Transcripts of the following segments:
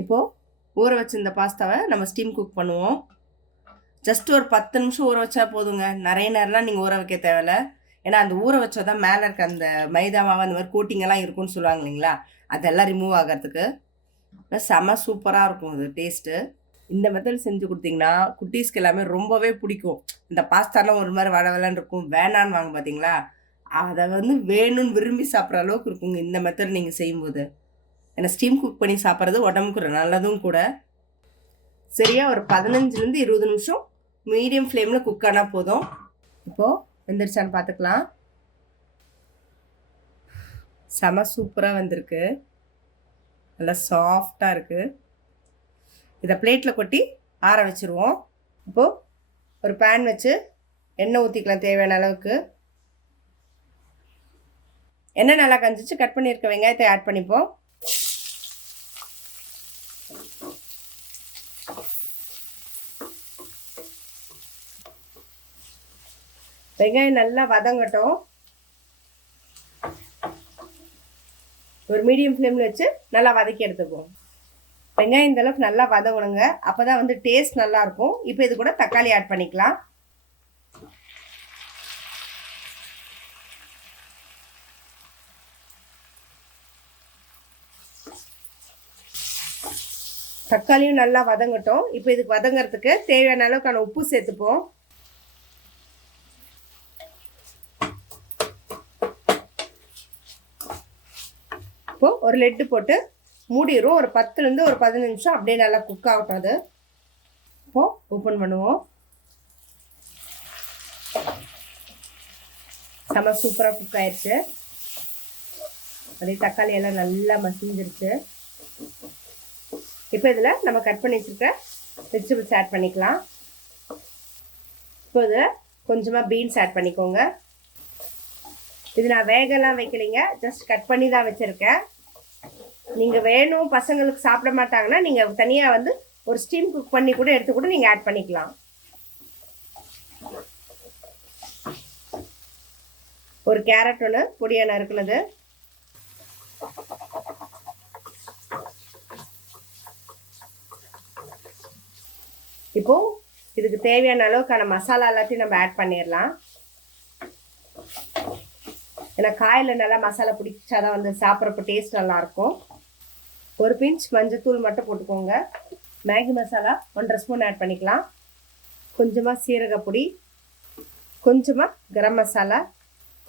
இப்போது ஊற வச்சிருந்த பாஸ்தாவை நம்ம ஸ்டீம் குக் பண்ணுவோம். ஜஸ்ட் ஒரு பத்து நிமிஷம் ஊற வச்சா போதுங்க. நிறைய நேரம்லாம் நீங்கள் ஊற வைக்க தேவையில்ல. ஏன்னா அந்த ஊற வச்சா தான் மேலே இருக்க அந்த மைதா மாவு அந்த மாதிரி கோட்டிங்கெல்லாம் இருக்கும்னு சொல்லுவாங்க இல்லைங்களா? அதெல்லாம் ரிமூவ் ஆகிறதுக்கு. செம சூப்பராக இருக்கும் அது டேஸ்ட்டு இந்த மெத்தட் செஞ்சு கொடுத்தீங்கன்னா குட்டீஸ்க்கு எல்லாமே ரொம்பவே பிடிக்கும். இந்த பாஸ்தாலாம் ஒரு மாதிரி வள வளன்னு இருக்கும். வேணான்னு வாங்க பார்த்தீங்களா அதை வந்து வேணும்னு விரும்பி சாப்பிட்ற அளவுக்கு இருக்குங்க இந்த மெத்தட் நீங்கள் செய்யும்போது. ஏன்னா ஸ்டீம் குக் பண்ணி சாப்பிட்றது உடம்புக்கு நல்லதும் கூட. சரியாக ஒரு பதினஞ்சுலேருந்து இருபது நிமிஷம் மீடியம் ஃப்ளேமில் குக் ஆனால் போதும். இப்போது வெந்துருச்சான்னு பார்த்துக்கலாம். செம சூப்பராக வந்திருக்கு. நல்லா சாஃப்டாக இருக்குது இதை பிளேட்டில் கொட்டி ஆற வச்சுருவோம். இப்போது ஒரு பேன் வச்சு எண்ணெய் ஊற்றிக்கலாம் தேவையான அளவுக்கு. எண்ணெய் நல்லா கஞ்சிச்சு கட் பண்ணியிருக்க வெங்காயத்தை ஆட் பண்ணிப்போம். வெங்காயம் நல்லா வதங்கட்டும். ஒரு மீடியம் ஃப்ளேமில் வச்சு நல்லா வதக்கி எடுத்துக்குவோம். வெங்காயம் இந்த அளவுக்கு நல்லா வதங்கணுங்க. அப்போ தான் வந்து டேஸ்ட் நல்லாயிருக்கும் இப்போ இது கூட தக்காளி ஆட் பண்ணிக்கலாம். தக்காளியும் நல்லா வதங்கட்டும். இப்போ இதுக்கு வதங்கிறதுக்கு தேவையான அளவுக்கான உப்பு சேர்த்துப்போம். இப்போ ஒரு லெட்டு போட்டு மூடிடும் ஒரு பத்துலேருந்து ஒரு பதினஞ்சு நிமிஷம் அப்படியே நல்லா குக் ஆகட்டும் அது. இப்போது ஓப்பன் பண்ணுவோம். செம சூப்பராக குக் ஆயிடுச்சு அதே தக்காளி எல்லாம் நல்லா மசிஞ்சிருச்சு. இப்போ இதில் நம்ம கட் பண்ணி வச்சுருக்க வெஜிடபிள்ஸ் ஆட் பண்ணிக்கலாம். இப்போ இதில் கொஞ்சமாக பீன்ஸ் ஆட் பண்ணிக்கோங்க. இது நான் வேகலாம் வைக்கலைங்க. ஜஸ்ட் கட் பண்ணி தான் வச்சுருக்கேன். நீங்கள் வேணும் பசங்களுக்கு சாப்பிட மாட்டாங்கன்னா நீங்கள் தனியாக வந்து ஒரு ஸ்டீம் குக் பண்ணி கூட எடுத்து கூட நீங்கள் ஆட் பண்ணிக்கலாம். ஒரு கேரட் ஒன்று பொடியாக நறுக்குனது இப்போ இதுக்கு தேவையான அளவுக்கான மசாலா எல்லாத்தையும் நம்ம ஆட் பண்ணிடலாம். ஏன்னா காயில் நல்லா மசாலா பிடிச்சாதான் வந்து சாப்பிட்றப்ப டேஸ்ட் நல்லாயிருக்கும் ஒரு பிஞ்ச் மஞ்சத்தூள் மட்டும் போட்டுக்கோங்க. மேகி மசாலா ஒன்றரை ஸ்பூன் ஆட் பண்ணிக்கலாம். கொஞ்சமாக சீரகப்பொடி கொஞ்சமாக கரம் மசாலா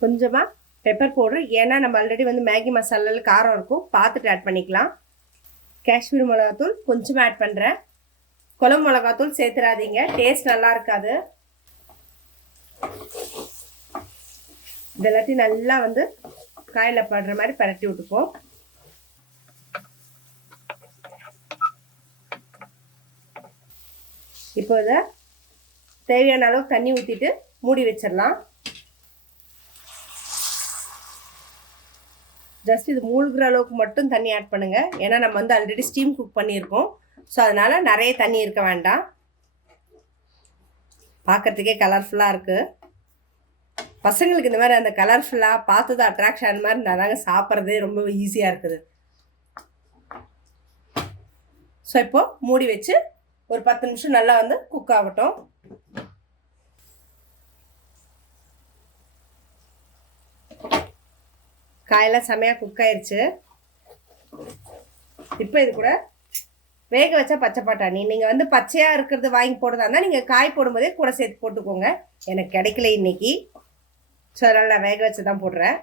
கொஞ்சமாக பெப்பர் பவுடர் ஏன்னா நம்ம ஆல்ரெடி வந்து மேகி மசாலாவில் காரம் இருக்கும். பார்த்துட்டு ஆட் பண்ணிக்கலாம். காஷ்மீர் மிளகாத்தூள் கொஞ்சமாக ஆட் பண்ணுறேன் குழம்பு மிளகாத்தூள் சேர்த்துடாதீங்க டேஸ்ட் நல்லா இருக்காது. இதெல்லாத்தையும் நல்லா வந்து காயில் படுற மாதிரி பரட்டி விட்டுப்போம் இப்போ இதை தேவையான அளவுக்கு தண்ணி ஊற்றிட்டு மூடி வச்சிடலாம். ஜஸ்ட் இது மூழ்கிற அளவுக்கு மட்டும் தண்ணி ஆட் பண்ணுங்கள் ஏன்னா நம்ம வந்து ஆல்ரெடி ஸ்டீம் குக் பண்ணியிருக்கோம். ஸோ அதனால் நிறைய தண்ணி இருக்க வேண்டாம். பார்க்கறதுக்கே கலர்ஃபுல்லாக இருக்குது பசங்களுக்கு இந்த மாதிரி அந்த கலர்ஃபுல்லாக பார்த்தது அட்ராக்ஷன் மாதிரி இருந்தால் சாப்பிட்றதே ரொம்ப ஈஸியாக இருக்குது. ஸோ இப்போது மூடி வச்சு ஒரு பத்து நிமிஷம் நல்லா வந்து குக் ஆகட்டும். காயெல்லாம் செமையாக குக் ஆயிடுச்சு இப்போ இது கூட வேக வச்சா பச்சை பட்டாணி. நீங்கள் வந்து பச்சையாக இருக்கிறது வாங்கி போடுறதா இருந்தால் நீங்கள் காய் போடும்போதே கூட சேர்த்து போட்டுக்கோங்க. எனக்கு கிடைக்கல இன்னைக்கு. ஸோ அதனால் நான் வேக வச்சு தான் போடுறேன்.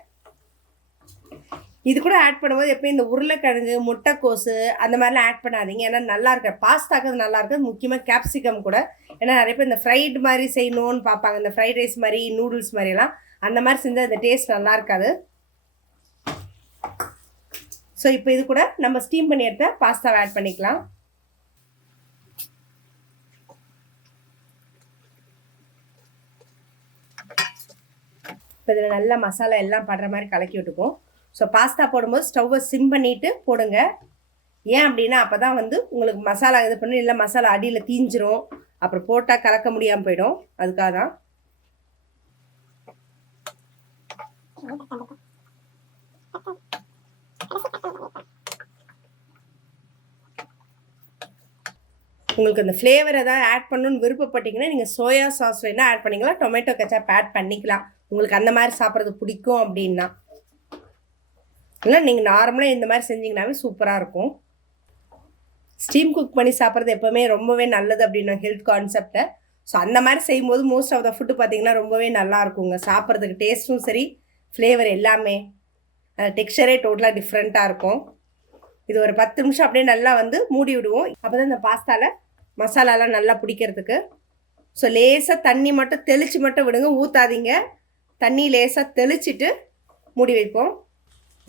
இது கூட ஆட் பண்ணும்போது எப்பயும் இந்த உருளைக்கிழங்கு முட்டைக்கோசு அந்த மாதிரிலாம் ஆட் பண்ணாதீங்க. ஏன்னா நல்லா இருக்க. பாஸ்தாக்கு அது நல்லா இருக்குது முக்கியமாக கேப்சிகம் கூட. ஏன்னா நிறைய பேர் இந்த ஃப்ரைட் மாதிரி செய்யணும்னு பார்ப்பாங்க. இந்த ஃப்ரைட் ரைஸ் மாதிரி நூடுல்ஸ் மாதிரிலாம் அந்த மாதிரி செஞ்சால் அந்த டேஸ்ட் நல்லா இருக்காது. ஸோ இப்போ இது கூட நம்ம ஸ்டீம் பண்ணி எடுத்த பாஸ்தாவை ஆட் பண்ணிக்கலாம். இப்போ இதில் நல்லா மசாலா எல்லாம் படுற மாதிரி கலக்கி விட்டுப்போம் ஸோ பாஸ்தா போடும்போது ஸ்டவ்வை சிம் பண்ணிவிட்டு போடுங்க. ஏன் அப்படின்னா அப்போ தான் வந்து உங்களுக்கு மசாலா இது பண்ணி இல்லை மசாலா அடியில் தீஞ்சிரும். அப்புறம் போட்டால் கலக்க முடியாமல் போயிடும். அதுக்காக தான் உங்களுக்கு அந்த ஃப்ளேவர் ஏதாவது ஆட் பண்ணணும்னு விருப்பப்பட்டீங்கன்னா நீங்கள் சோயா சாஸ் வேணால் ஆட் பண்ணிக்கலாம். டொமேட்டோ கெச்சப் ஆட் பண்ணிக்கலாம். உங்களுக்கு அந்த மாதிரி சாப்பிட்றது பிடிக்கும் அப்படின்னா. இல்லை நீங்கள் நார்மலாக இந்த மாதிரி செஞ்சீங்கனாவே சூப்பராக இருக்கும். ஸ்டீம் குக் பண்ணி சாப்பிட்றது எப்போவுமே ரொம்பவே நல்லது அப்படின்னா ஹெல்த் கான்செப்டை ஸோ அந்த மாதிரி செய்யும்போது மோஸ்ட் ஆஃப் த ஃபுட்டு பார்த்தீங்கன்னா ரொம்பவே நல்லா இருக்குங்க. சாப்பிட்றதுக்கு டேஸ்ட்டும் சரி ஃப்ளேவர் எல்லாமே. டெக்ஸ்சரே டோட்டலாக டிஃப்ரெண்ட்டாக இருக்கும். இது ஒரு பத்து நிமிஷம் அப்படியே நல்லா வந்து மூடி விடுவோம். அப்போ தான் இந்த பாஸ்தாவில் மசாலாலாம் நல்லா பிடிக்கிறதுக்கு. ஸோ லேசாக தண்ணி மட்டும் தெளித்து மட்டும் விடுங்க ஊற்றாதீங்க தண்ணி லேசாக தெளிச்சிட்டு மூடி வைப்போம்.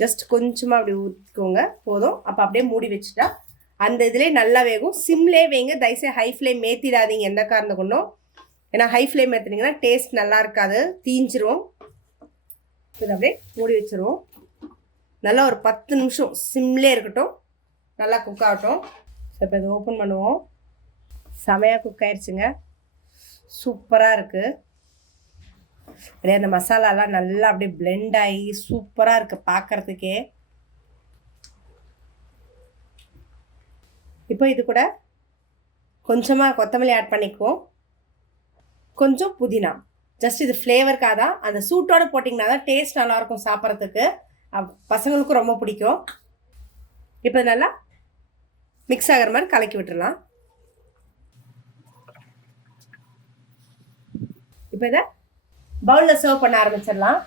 ஜஸ்ட் கொஞ்சமாக அப்படி ஊற்றிக்கோங்க போதும். அப்போ அப்படியே மூடி வச்சுட்டா அந்த இதிலே நல்லா வேகும். சிம்லே வைங்க. தயவுசெய்து ஹை ஃப்ளேம் ஏற்றிடாதீங்க எந்த காரணம் கொண்டும் ஏன்னா ஹை ஃப்ளேம் ஏற்றுனீங்கன்னா டேஸ்ட் நல்லா இருக்காது. தீஞ்சிரும். இது அப்படியே மூடி வச்சிருவோம். நல்லா ஒரு பத்து நிமிஷம் சிம்லே இருக்கட்டும். நல்லா குக் ஆகட்டும். ஸோ இப்போ இதை ஓப்பன் பண்ணுவோம். செமையாக குக் ஆயிடுச்சுங்க சூப்பராக இருக்குது அப்படியே அந்த மசாலாலாம் நல்லா அப்படியே பிளெண்ட் ஆகி சூப்பராக இருக்குது பார்க்குறதுக்கே இப்போ இது கூட கொஞ்சமாக கொத்தமல்லி ஆட் பண்ணிக்குவோம். கொஞ்சம் புதினா. ஜஸ்ட் இது ஃப்ளேவருக்காக தான். அந்த சூட்டோடு போட்டிங்கன்னா தான் டேஸ்ட் நல்லாயிருக்கும் சாப்பிட்றதுக்கு. பசங்களுக்கும் ரொம்ப பிடிக்கும். இப்போ நல்லா மிக்ஸ் ஆகிற மாதிரி கலக்கி விட்டுடலாம் இப்போ இதை பவுலில் சர்வ் பண்ண ஆரம்பிச்சிடலாம்.